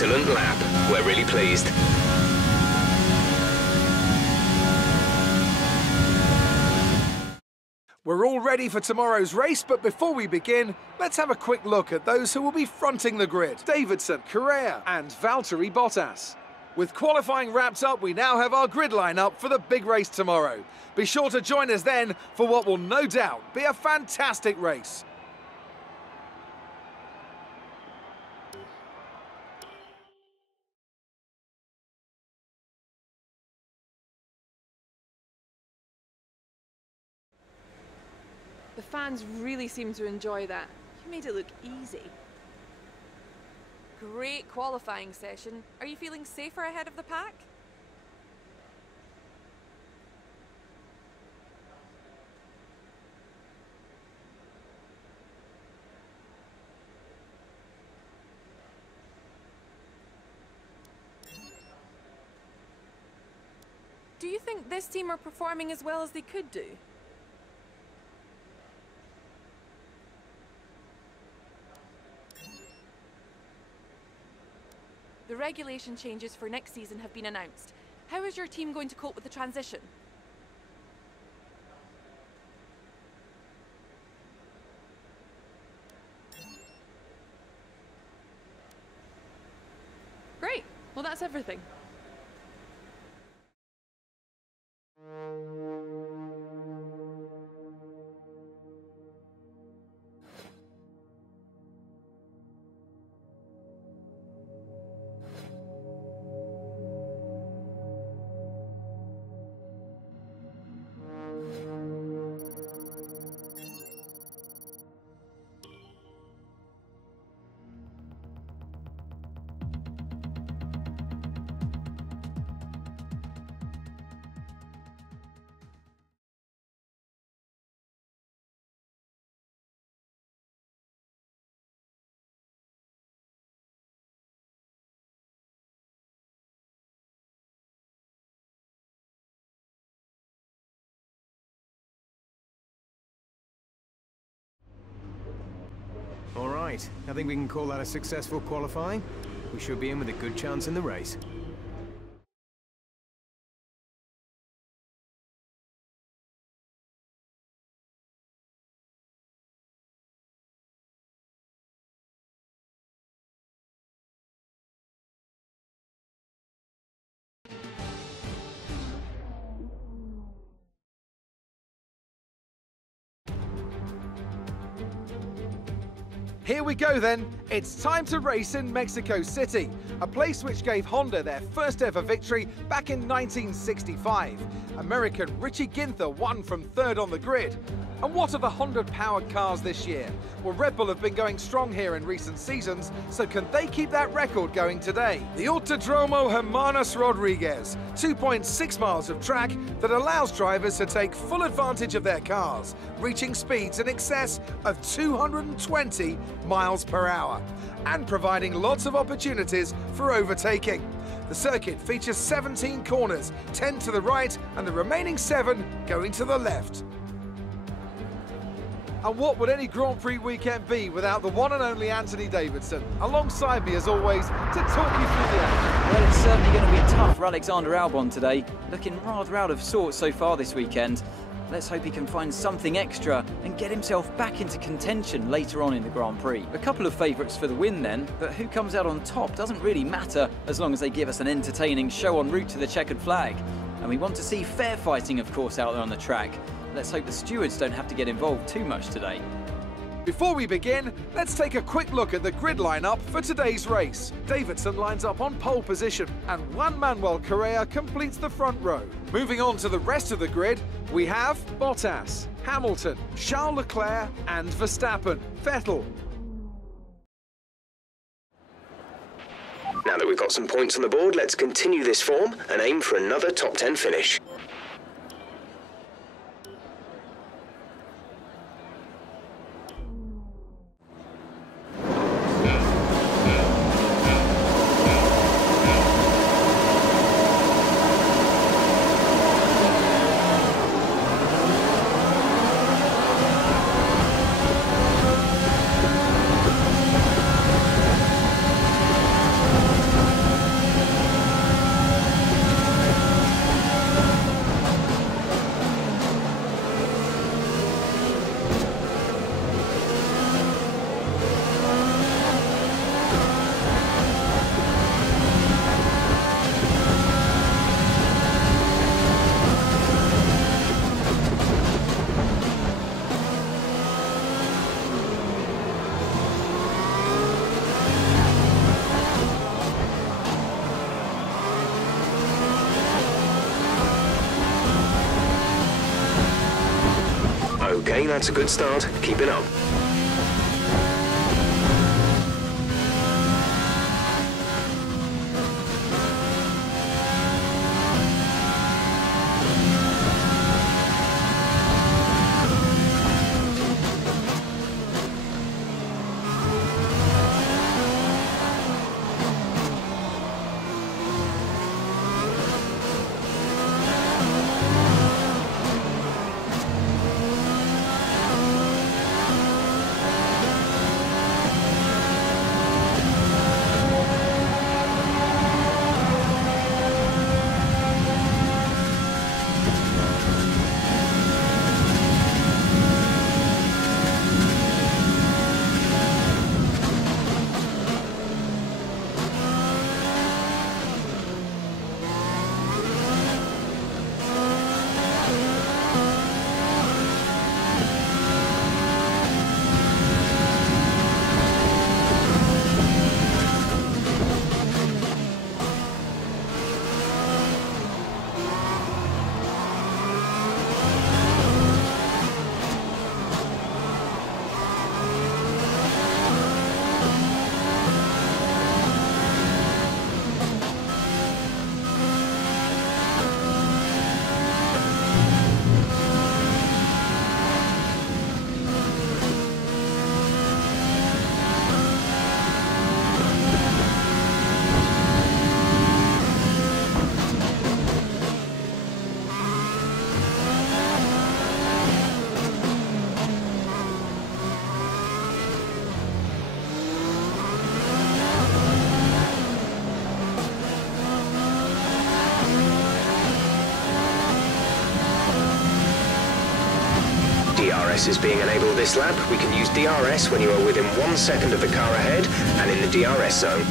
excellent lap. We're really pleased. We're all ready for tomorrow's race, but before we begin, let's have a quick look at those who will be fronting the grid. 𝙃𝙀𝘼𝘾𝙃, 𝐸𝑎 and Valtteri Bottas. With qualifying wrapped up, we now have our grid lineup for the big race tomorrow. Be sure to join us then for what will no doubt be a fantastic race. The fans really seem to enjoy that. You made it look easy. Great qualifying session. Are you feeling safer ahead of the pack? Do you think this team are performing as well as they could do? The regulation changes for next season have been announced. How is your team going to cope with the transition? Great. Well, that's everything. All right, I think we can call that a successful qualifying. We should be in with a good chance in the race. Here we go then, it's time to race in Mexico City, a place which gave Honda their first ever victory back in 1965. American Richie Ginther won from third on the grid. And what are the Honda-powered cars this year? Well, Red Bull have been going strong here in recent seasons, so can they keep that record going today? The Autódromo Hermanos Rodriguez, 2.6 miles of track that allows drivers to take full advantage of their cars, reaching speeds in excess of 220 miles per hour, and providing lots of opportunities for overtaking. The circuit features 17 corners, 10 to the right and the remaining 7 going to the left. And what would any Grand Prix weekend be without the one and only Anthony Davidson, alongside me as always, to talk you through the action? Well, it's certainly going to be tough for Alexander Albon today, looking rather out of sorts so far this weekend. Let's hope he can find something extra and get himself back into contention later on in the Grand Prix. A couple of favourites for the win then, but who comes out on top doesn't really matter as long as they give us an entertaining show en route to the checkered flag. And we want to see fair fighting, of course, out there on the track. Let's hope the stewards don't have to get involved too much today. Before we begin, let's take a quick look at the grid lineup for today's race. Davidson lines up on pole position, and Juan Manuel Correa completes the front row. Moving on to the rest of the grid, we have Bottas, Hamilton, Charles Leclerc, and Verstappen. Vettel. Now that we've got some points on the board, let's continue this form and aim for another top 10 finish. Okay, that's a good start. Keep it up. DRS is being enabled this lap. We can use DRS when you are within 1 second of the car ahead and in the DRS zone.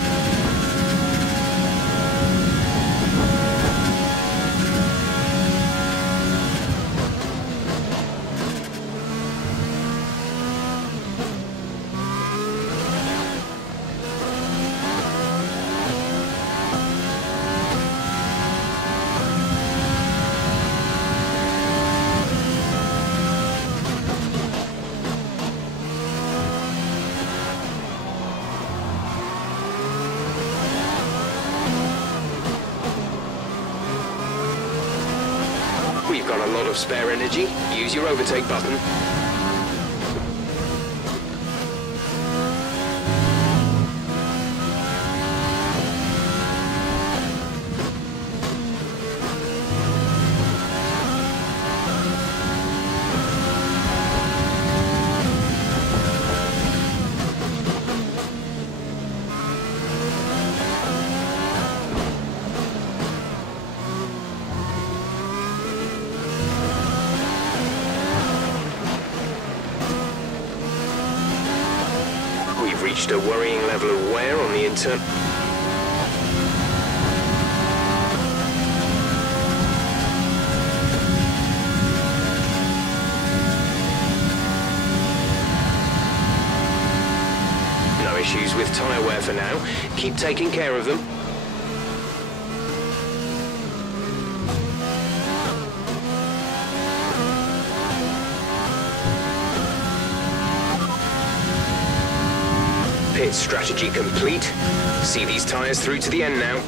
We've got a lot of spare energy. Use your overtake button. We've reached a worrying level of wear on the internal. No issues with tyre wear for now. Keep taking care of them. Pit strategy complete. See these tyres through to the end now.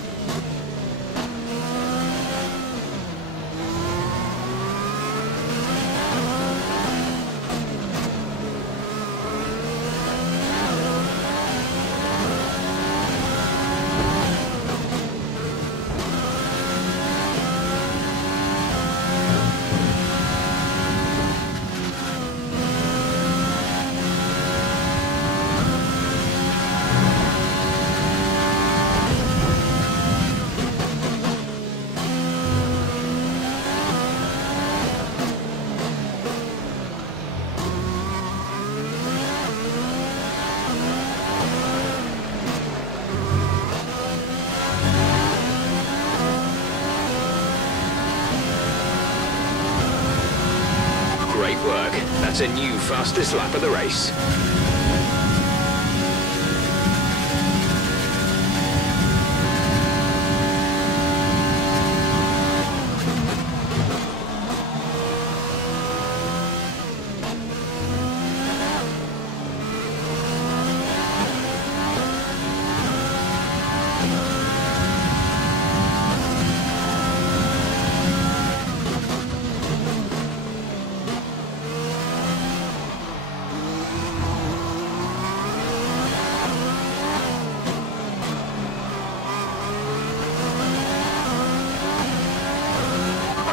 Great work. That's a new fastest lap of the race.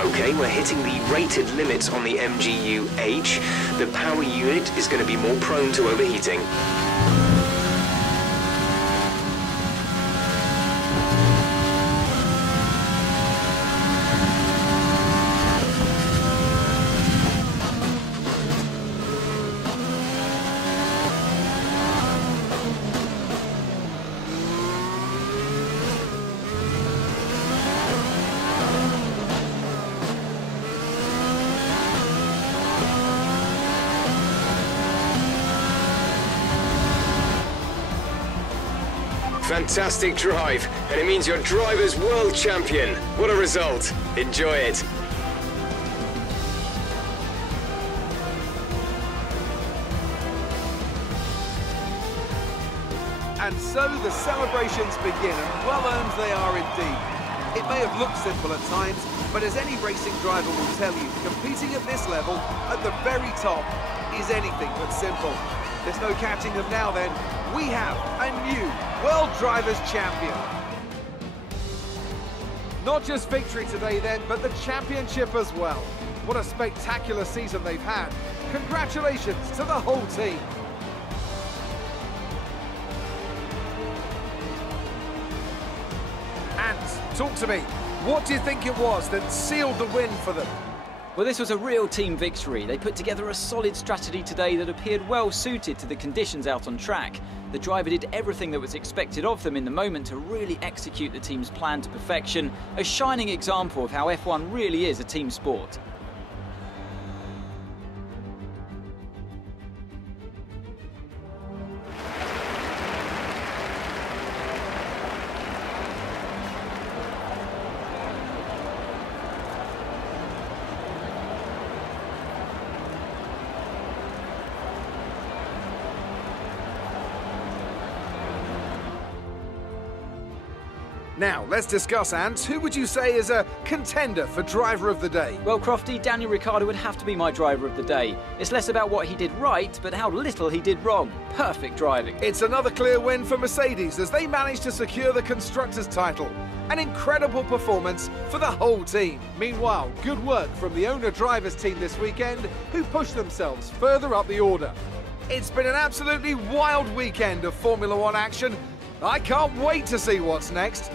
Okay, we're hitting the rated limits on the MGU-H. The power unit is going to be more prone to overheating. Fantastic drive, and it means you're driver's world champion. What a result. Enjoy it. And so the celebrations begin, and well earned they are indeed. It may have looked simple at times, but as any racing driver will tell you, competing at this level, at the very top, is anything but simple. There's no catching them now then. We have a new World Drivers' Champion. Not just victory today then, but the championship as well. What a spectacular season they've had. Congratulations to the whole team. And talk to me, what do you think it was that sealed the win for them? Well, this was a real team victory. They put together a solid strategy today that appeared well suited to the conditions out on track. The driver did everything that was expected of them in the moment to really execute the team's plan to perfection, a shining example of how F1 really is a team sport. Now, let's discuss, Ant. Who would you say is a contender for driver of the day? Well, Crofty, Daniel Ricciardo would have to be my driver of the day. It's less about what he did right, but how little he did wrong. Perfect driving. It's another clear win for Mercedes as they managed to secure the Constructors' title. An incredible performance for the whole team. Meanwhile, good work from the owner-drivers team this weekend, who pushed themselves further up the order. It's been an absolutely wild weekend of Formula One action. I can't wait to see what's next.